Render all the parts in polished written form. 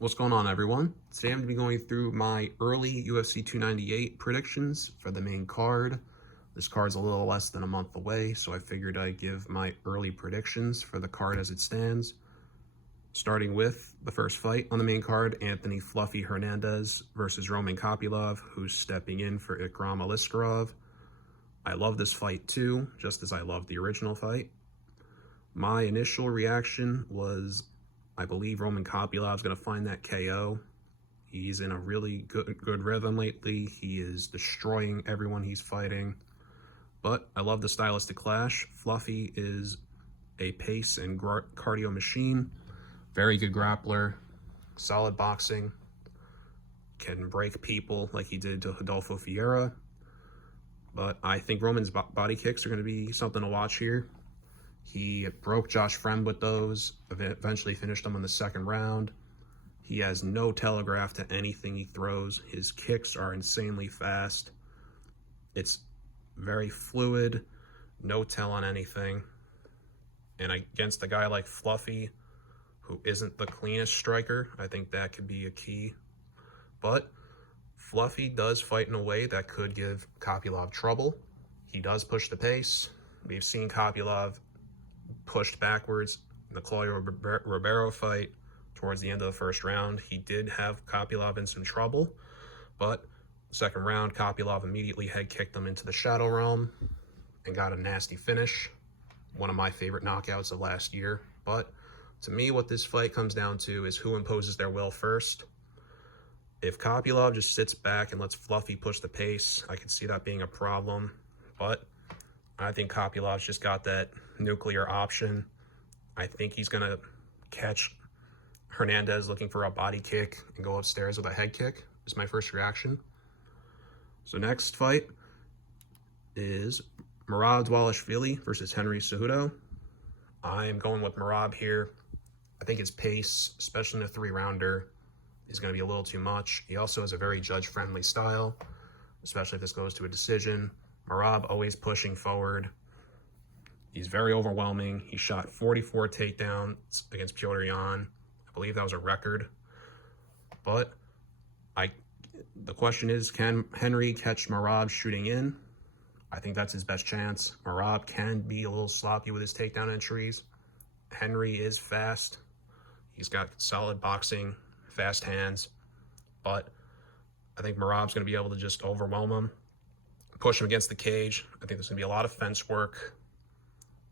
What's going on, everyone? Today I'm going to be going through my early UFC 298 predictions for the main card. This card's a little less than a month away, so I figured I'd give my early predictions for the card as it stands. Starting with the first fight on the main card, Anthony Fluffy Hernandez versus Roman Kopylov, who's stepping in for Ikram Aliskerov. I love this fight too, just as I loved the original fight. My initial reaction was, I believe Roman Kopylov is going to find that KO. He's in a really good rhythm lately. He is destroying everyone he's fighting. But I love the stylistic clash. Fluffy is a pace and cardio machine. Very good grappler. Solid boxing. Can break people like he did to Rodolfo Vieira. But I think Roman's body kicks are going to be something to watch here. He broke Josh Friend with those, eventually finished him in the second round. He has no telegraph to anything he throws. His kicks are insanely fast. It's very fluid, no tell on anything. And against a guy like Fluffy, who isn't the cleanest striker, I think that could be a key. But Fluffy does fight in a way that could give Kopylov trouble. He does push the pace. We've seen Kopylov pushed backwards in the Claudio Ribeiro fight towards the end of the first round. He did have Kopylov in some trouble, but second round, Kopylov immediately head kicked him into the Shadow Realm and got a nasty finish. One of my favorite knockouts of last year. But to me, what this fight comes down to is who imposes their will first. If Kopylov just sits back and lets Fluffy push the pace, I could see that being a problem. But I think Kopylov's just got that nuclear option. I think he's going to catch Hernandez looking for a body kick and go upstairs with a head kick, is my first reaction. So next fight is Merab Dvalishvili versus Henry Cejudo. I'm going with Merab here. I think his pace, especially in a three-rounder, is going to be a little too much. He also has a very judge-friendly style, especially if this goes to a decision. Merab always pushing forward. He's very overwhelming. He shot 44 takedowns against Petr Yan. I believe that was a record. But the question is, can Henry catch Merab shooting in? I think that's his best chance. Merab can be a little sloppy with his takedown entries. Henry is fast. He's got solid boxing, fast hands. But I think Merab's going to be able to just overwhelm him, push him against the cage. I think there's going to be a lot of fence work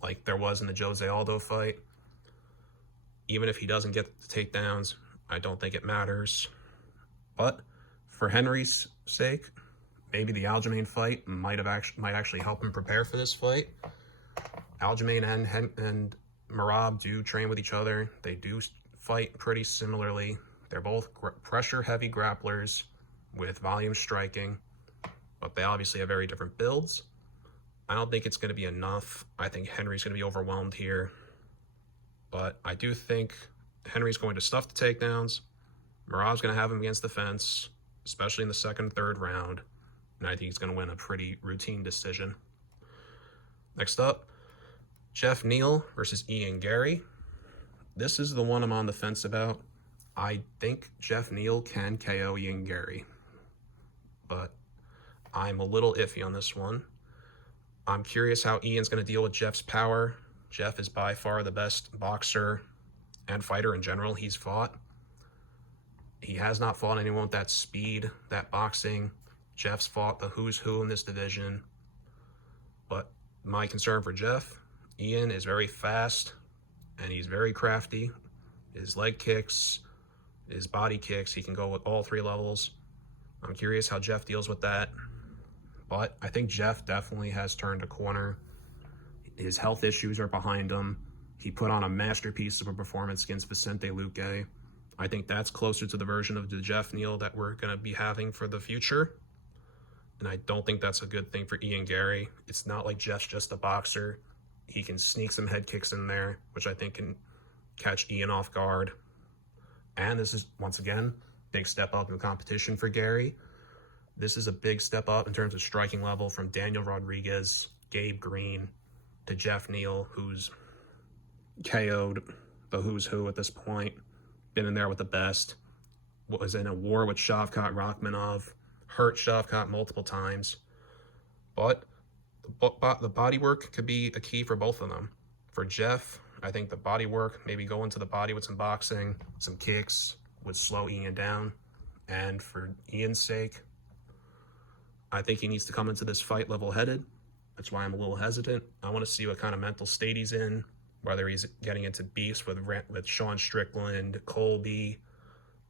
like there was in the Jose Aldo fight. Even if he doesn't get the takedowns, I don't think it matters. But for Henry's sake, maybe the Aljamain fight might actually help him prepare for this fight. Aljamain and Merab do train with each other. They do fight pretty similarly. They're both pressure-heavy grapplers with volume striking, but they obviously have very different builds. I don't think it's going to be enough. I think Henry's going to be overwhelmed here. But I do think Henry's going to stuff the takedowns. Merab's going to have him against the fence, especially in the second and third round. And I think he's going to win a pretty routine decision. Next up, Geoff Neal versus Garry. This is the one I'm on the fence about. I think Geoff Neal can KO Garry, but I'm a little iffy on this one. I'm curious how Ian's going to deal with Geoff's power. Geoff is by far the best boxer and fighter in general he's fought. He has not fought anyone with that speed, that boxing. Geoff's fought the who's who in this division. But my concern for Geoff, Ian is very fast and he's very crafty. His leg kicks, his body kicks, he can go with all three levels. I'm curious how Geoff deals with that. But I think Geoff definitely has turned a corner. His health issues are behind him. He put on a masterpiece of a performance against Vicente Luque. I think that's closer to the version of the Geoff Neal that we're going to be having for the future. And I don't think that's a good thing for Garry. It's not like Geoff's just a boxer. He can sneak some head kicks in there, which I think can catch Ian off guard. And this is, once again, big step up in competition for Garry. This is a big step up in terms of striking level from Daniel Rodriguez, Gabe Green, to Geoff Neal, who's KO'd the who's who at this point, been in there with the best. was in a war with Shavkat Rakhmonov, hurt Shavkat multiple times. But the body work could be a key for both of them. For Geoff, I think the body work, maybe go into the body with some boxing, some kicks, would slow Ian down. And for Ian's sake, I think he needs to come into this fight level-headed. That's why I'm a little hesitant. I want to see what kind of mental state he's in, whether he's getting into beefs with Sean Strickland, Colby.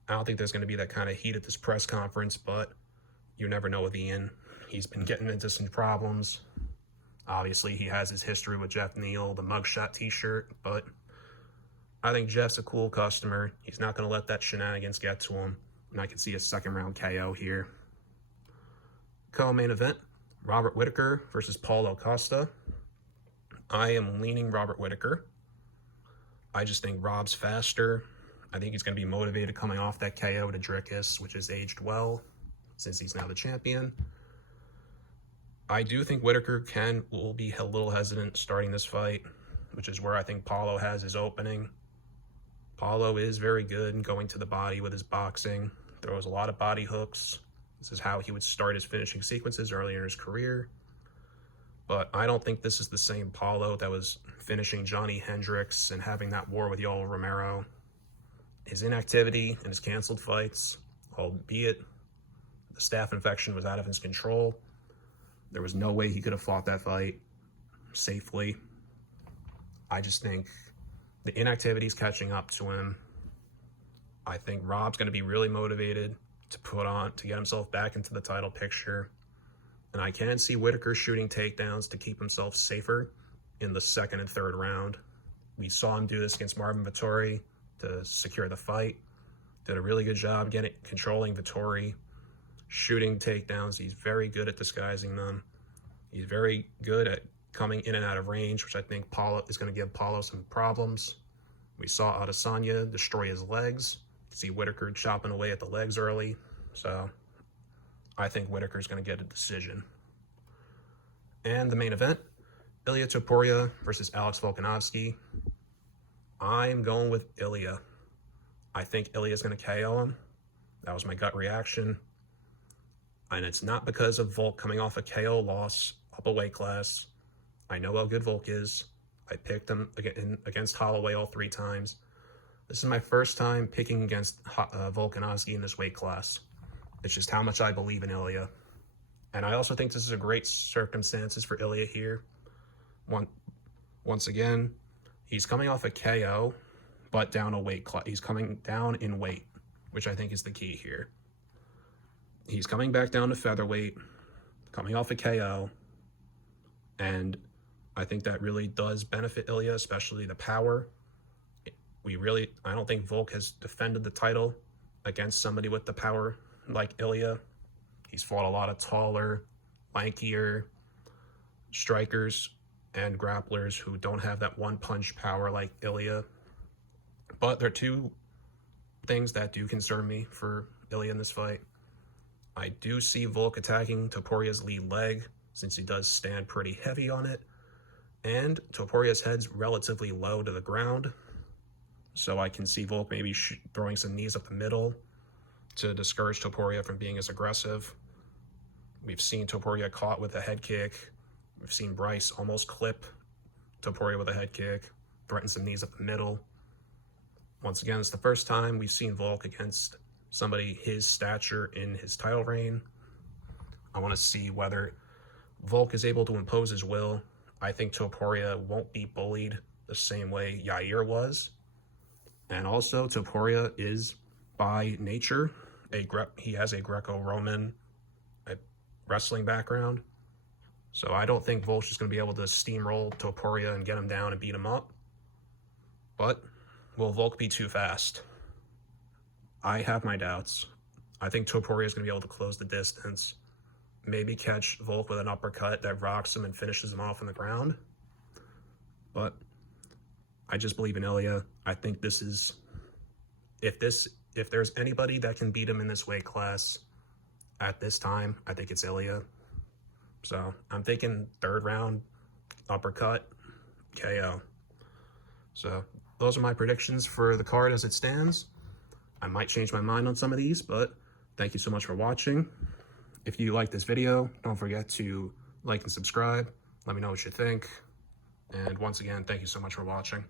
I don't think there's going to be that kind of heat at this press conference, but you never know with Ian. He's been getting into some problems. Obviously, he has his history with Geoff Neal, the mugshot t-shirt, but I think Geoff's a cool customer. He's not going to let that shenanigans get to him, and I can see a second-round KO here. Co-main event, Robert Whittaker versus Paolo Costa. I am leaning Robert Whittaker. I just think Rob's faster. I think he's going to be motivated coming off that KO to Dricus, which has aged well since he's now the champion. I do think Whittaker will be a little hesitant starting this fight, which is where I think Paolo has his opening. Paolo is very good in going to the body with his boxing, throws a lot of body hooks. This is how he would start his finishing sequences earlier in his career. But I don't think this is the same Paolo that was finishing Johnny Hendricks and having that war with Yoel Romero. His inactivity and his canceled fights, albeit the staph infection was out of his control, there was no way he could have fought that fight safely. I just think the inactivity is catching up to him. I think Rob's going to be really motivated to get himself back into the title picture. And I can see Whittaker shooting takedowns to keep himself safer in the second and third round. We saw him do this against Marvin Vettori to secure the fight. Did a really good job controlling Vettori, shooting takedowns. He's very good at disguising them. He's very good at coming in and out of range, which I think Paolo is going to give Paolo some problems. We saw Adesanya destroy his legs. See Whittaker chopping away at the legs early. So I think Whittaker's going to get a decision. And the main event, Ilia Topuria versus Alex Volkanovski. I'm going with Ilia. I think Ilia's going to KO him. That was my gut reaction. And it's not because of Volk coming off a KO loss up a weight class. I know how good Volk is. I picked him against Holloway all 3 times. This is my first time picking against Volkanovski in this weight class. It's just how much I believe in Ilia. And I also think this is a great circumstances for Ilia here. Once again, he's coming off a KO, but down a weight class. He's coming down in weight, which I think is the key here. He's coming back down to featherweight, coming off a KO, and I think that really does benefit Ilia, especially the power. I don't think Volk has defended the title against somebody with the power like Ilia. He's fought a lot of taller, lankier strikers and grapplers who don't have that one-punch power like Ilia. But there are 2 things that do concern me for Ilia in this fight. I do see Volk attacking Topuria's lead leg, since he does stand pretty heavy on it. And Topuria's head's relatively low to the ground. So I can see Volk maybe throwing some knees up the middle to discourage Topuria from being as aggressive. We've seen Topuria caught with a head kick. We've seen Bryce almost clip Topuria with a head kick, threaten some knees up the middle. Once again, it's the first time we've seen Volk against somebody his stature in his title reign. I want to see whether Volk is able to impose his will. I think Topuria won't be bullied the same way Yair was. And also, Topuria is, by nature, he has a Greco-Roman wrestling background. So I don't think Volk's just going to be able to steamroll Topuria and get him down and beat him up. But will Volk be too fast? I have my doubts. I think Topuria is going to be able to close the distance. Maybe catch Volk with an uppercut that rocks him and finishes him off on the ground. But I just believe in Ilia. I think this is, if there's anybody that can beat him in this weight class at this time, I think it's Ilia. So I'm thinking 3rd round, uppercut, KO. So those are my predictions for the card as it stands. I might change my mind on some of these, but thank you so much for watching. If you like this video, don't forget to like and subscribe. Let me know what you think. And once again, thank you so much for watching.